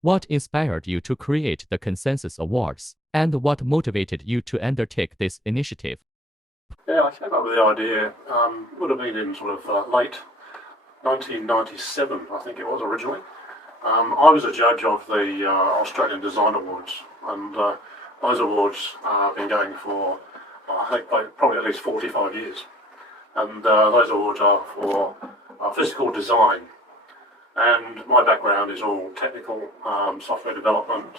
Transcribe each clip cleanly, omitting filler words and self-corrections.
What inspired you to create the Consensus Awards, and what motivated you to undertake this initiative? Yeah, I came up with the idea, would have been in sort of late 1997, I think it was originally. I was a judge of the Australian Design Awards, and those awards have been going for, I think, probably at least 45 years. And those awards are for physical design. And my background is all technical, software development,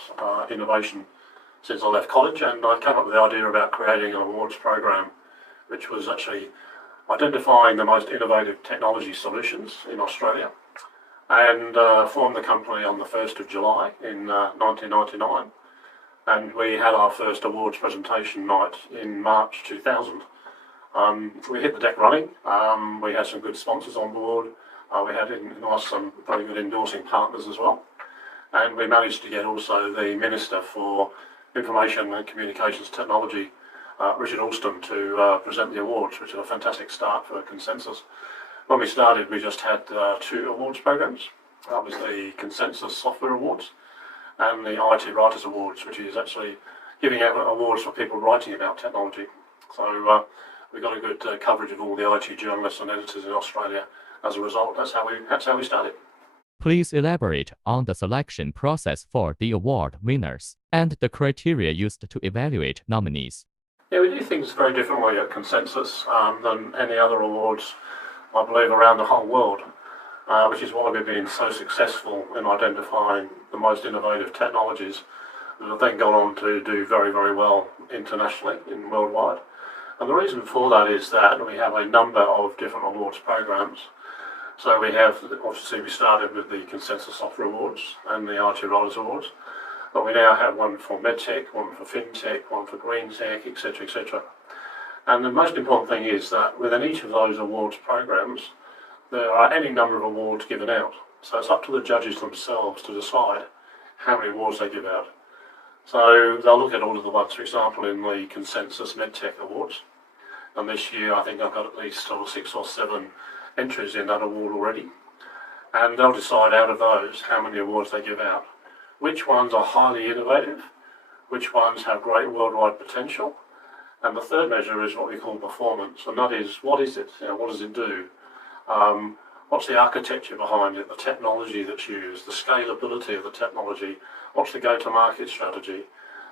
innovation since I left college, and I came up with the idea about creating an awards program which was actually identifying the most innovative technology solutions in Australia, and formed the company on the 1st of July in 1999. And we had our first awards presentation night in March 2000. We hit the deck running. We had some good sponsors on board. We had some very good endorsing partners as well. And we managed to get also the Minister for Information and Communications Technology, Richard Alston, to present the awards, which is a fantastic start for Consensus. When we started, we just had 2 awards programs. That was the Consensus Software Awards and the IT Writers Awards, which is actually giving out awards for people writing about technology. So we got a good coverage of all the IT journalists and editors in Australia as a result. That's how we started. Please elaborate on the selection process for the award winners and the criteria used to evaluate nominees. Yeah, we do things very differently at Consensus than any other awards, I believe, around the whole world, which is why we've been so successful in identifying the most innovative technologies that have then gone on to do very, very well internationally and worldwide. And the reason for that is that we have a number of different awards programs. So we have, obviously, we started with the Consensus Software Awards and the IT Writers Awards, but we now have one for MedTech, one for FinTech, one for Green Tech, etc., etc. And the most important thing is that within each of those awards programs, there are any number of awards given out. So it's up to the judges themselves to decide how many awards they give out. So they'll look at all of the ones, for example, in the Consensus MedTech Awards. And this year, I think I've got at least 6 or 7 entries in that award already. And they'll decide out of those how many awards they give out. Which ones are highly innovative, which ones have great worldwide potential. And the third measure is what we call performance, and that is, what is it? What does it do? What's the architecture behind it, the technology that's used, the scalability of the technology, what's the go-to-market strategy?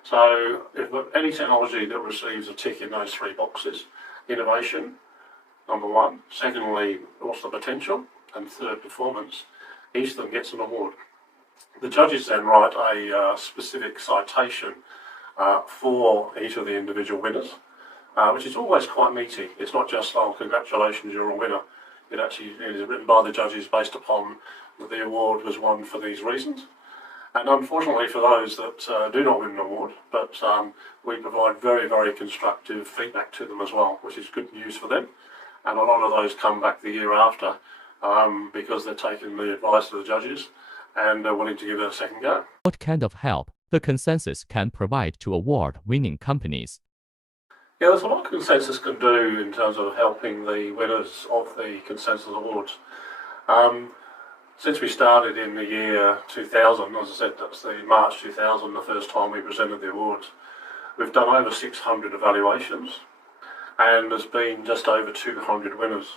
So if any technology that receives a tick in those 3 boxes, innovation, number 1, secondly, what's the potential, and third, performance, each of them gets an award. The judges then write a specific citation for each of the individual winners, which is always quite meaty. It's not just, oh, congratulations, you're a winner. It actually is written by the judges based upon that the award was won for these reasons. And unfortunately for those that do not win an award, but we provide very, very constructive feedback to them as well, which is good news for them. And a lot of those come back the year after because they're taking the advice of the judges and are willing to give it a second go. What kind of help the Consensus can provide to award-winning companies? Yeah, there's a lot Consensus can do in terms of helping the winners of the Consensus Awards. Since we started in the year 2000, as I said, that's the March 2000, the first time we presented the awards, we've done over 600 evaluations, and there's been just over 200 winners.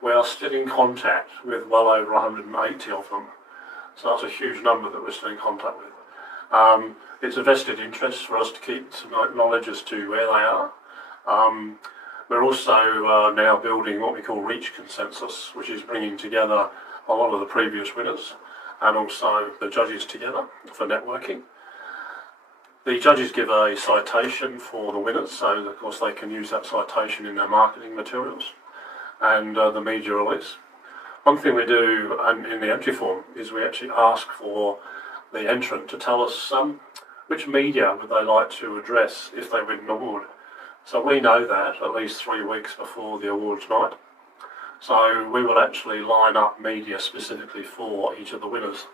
We are still in contact with well over 180 of them. So that's a huge number that we're still in contact with. It's a vested interest for us to keep some knowledge as to where they are. We're also now building what we call Reach Consensus, which is bringing together a lot of the previous winners and also the judges together for networking. The judges give a citation for the winners, so of course they can use that citation in their marketing materials and the media release. One thing we do in the entry form is we actually ask for the entrant to tell us which media would they like to address if they win an award. So we know that at least 3 weeks before the awards night. So we will actually line up media specifically for each of the winners.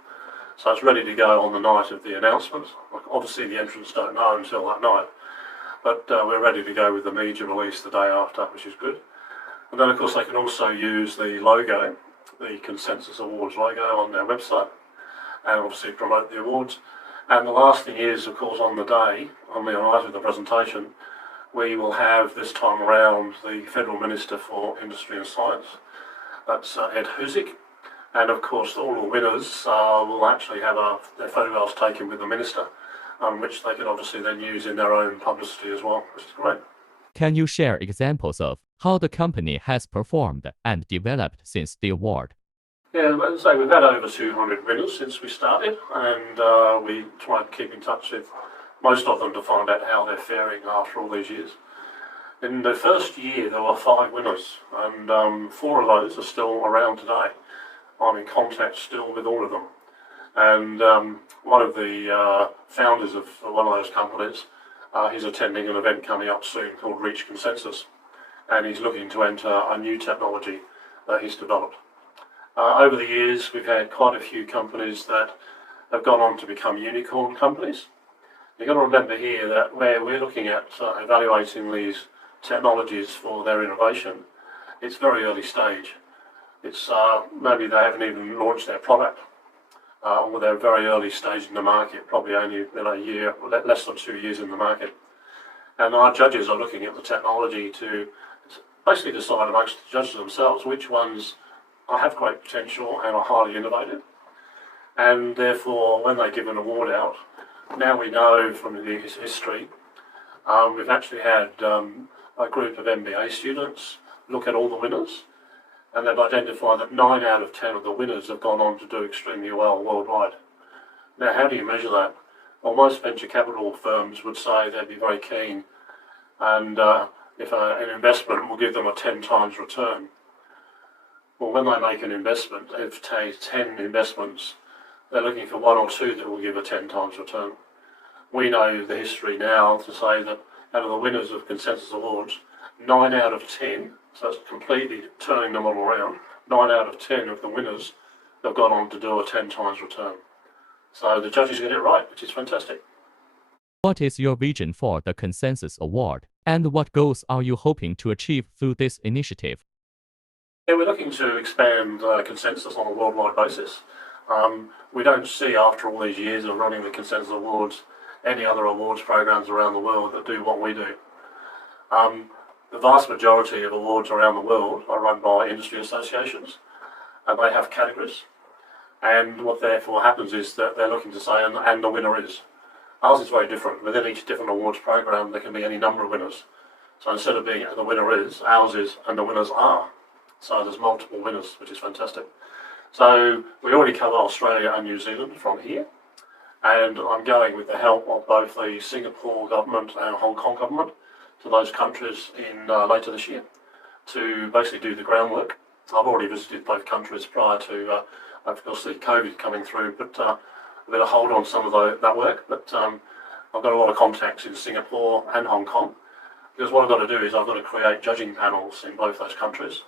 So it's ready to go on the night of the announcement. Obviously the entrants don't know until that night, but we're ready to go with the media release the day after, which is good. And then of course they can also use the logo, the Consensus Awards logo on their website. and obviously promote the awards. And the last thing is, of course, on the day, on the night of the presentation, we will have this time around the Federal Minister for Industry and Science, that's Ed Husic, and of course all the winners will actually have their photographs taken with the Minister, which they can obviously then use in their own publicity as well, which is great. Can you share examples of how the company has performed and developed since the award? Yeah, as I say, we've had over 200 winners since we started, and we try and keep in touch with most of them to find out how they're faring after all these years. In the first year, there were 5 winners, and 4 of those are still around today. I'm in contact still with all of them. And one of the founders of one of those companies, he's attending an event coming up soon called Reach Consensus, and he's looking to enter a new technology that he's developed. Over the years, we've had quite a few companies that have gone on to become unicorn companies. You've got to remember here that where we're looking at evaluating these technologies for their innovation, it's very early stage. It's maybe they haven't even launched their product, or they're very early stage in the market, probably only a year, less than 2 years in the market. And our judges are looking at the technology to basically decide amongst the judges themselves which ones have great potential and are highly innovative. And therefore, when they give an award out, now we know from the history, we've actually had a group of MBA students look at all the winners, and they've identified that 9 out of 10 of the winners have gone on to do extremely well worldwide. Now, how do you measure that? Well, most venture capital firms would say they'd be very keen, and if an investment will give them a 10 times return. Well, when they make an investment, if they 10 investments, they're looking for 1 or 2 that will give a 10 times return. We know the history now to say that out of the winners of Consensus Awards, 9 out of 10, so it's completely turning the model around, 9 out of 10 of the winners have gone on to do a 10 times return. So the judges get it right, which is fantastic. What is your vision for the Consensus Award, and what goals are you hoping to achieve through this initiative? Yeah, we're looking to expand Consensus on a worldwide basis. We don't see, after all these years of running the Consensus Awards, any other awards programs around the world that do what we do. The vast majority of awards around the world are run by industry associations, and they have categories. And what therefore happens is that they're looking to say, and the winner is. Ours is very different. Within each different awards program, there can be any number of winners. So instead of being the winner is, ours is, and the winners are. So there's multiple winners, which is fantastic. So we already cover Australia and New Zealand from here, and I'm going with the help of both the Singapore government and Hong Kong government to those countries in later this year to basically do the groundwork. I've already visited both countries prior to, of course, the COVID coming through, but a bit of hold on some of that work. But I've got a lot of contacts in Singapore and Hong Kong, because what I've got to do is I've got to create judging panels in both those countries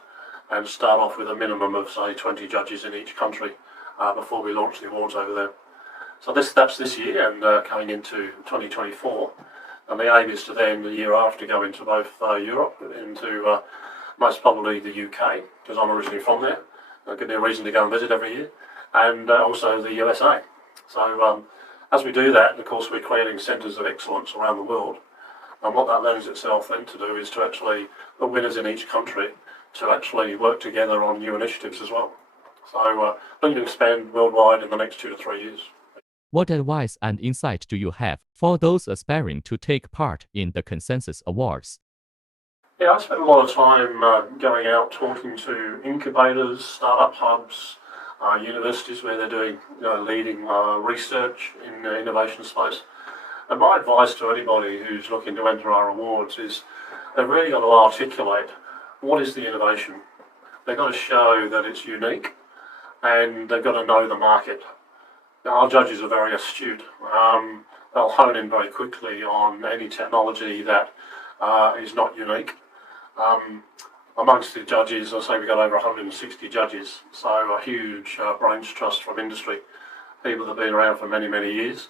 and start off with a minimum of, say, 20 judges in each country before we launch the awards over there. So that's this year and coming into 2024. And the aim is to then, the year after, go into both Europe, into most probably the UK, because I'm originally from there. I'll give me a reason to go and visit every year, and also the USA. So as we do that, of course, we're creating centres of excellence around the world. And what that lends itself then to do is to actually, the winners in each country, to actually work together on new initiatives as well. So looking to expand worldwide in the next 2 to 3 years. What advice and insight do you have for those aspiring to take part in the Consensus Awards? Yeah, I spend a lot of time going out talking to incubators, startup hubs, universities where they're doing leading research in the innovation space. And my advice to anybody who's looking to enter our awards is they've really got to articulate what is the innovation. They've got to show that it's unique, and they've got to know the market. Now, our judges are very astute. They'll hone in very quickly on any technology that is not unique. Amongst the judges, I say we've got over 160 judges, so a huge brains trust from industry, people that have been around for many, many years.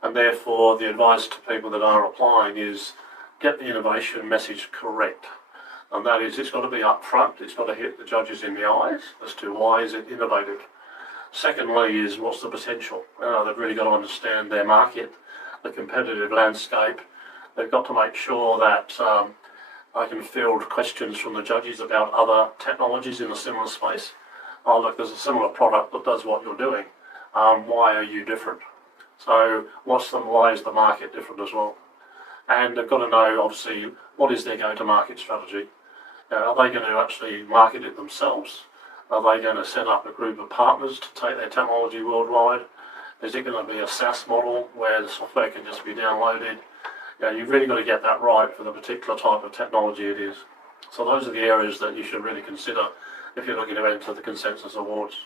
And therefore, the advice to people that are applying is get the innovation message correct. And that is, it's got to be upfront, it's got to hit the judges in the eyes as to why is it innovative. Secondly is what's the potential. They've really got to understand their market, the competitive landscape. They've got to make sure that I can field questions from the judges about other technologies in a similar space. Oh, look, there's a similar product that does what you're doing. Why are you different? So why is the market different as well? And they've got to know, obviously, what is their go-to-market strategy? Are they going to actually market it themselves? Are they going to set up a group of partners to take their technology worldwide? Is it going to be a SaaS model where the software can just be downloaded? You've really got to get that right for the particular type of technology it is. So those are the areas that you should really consider if you're looking to enter the Consensus Awards.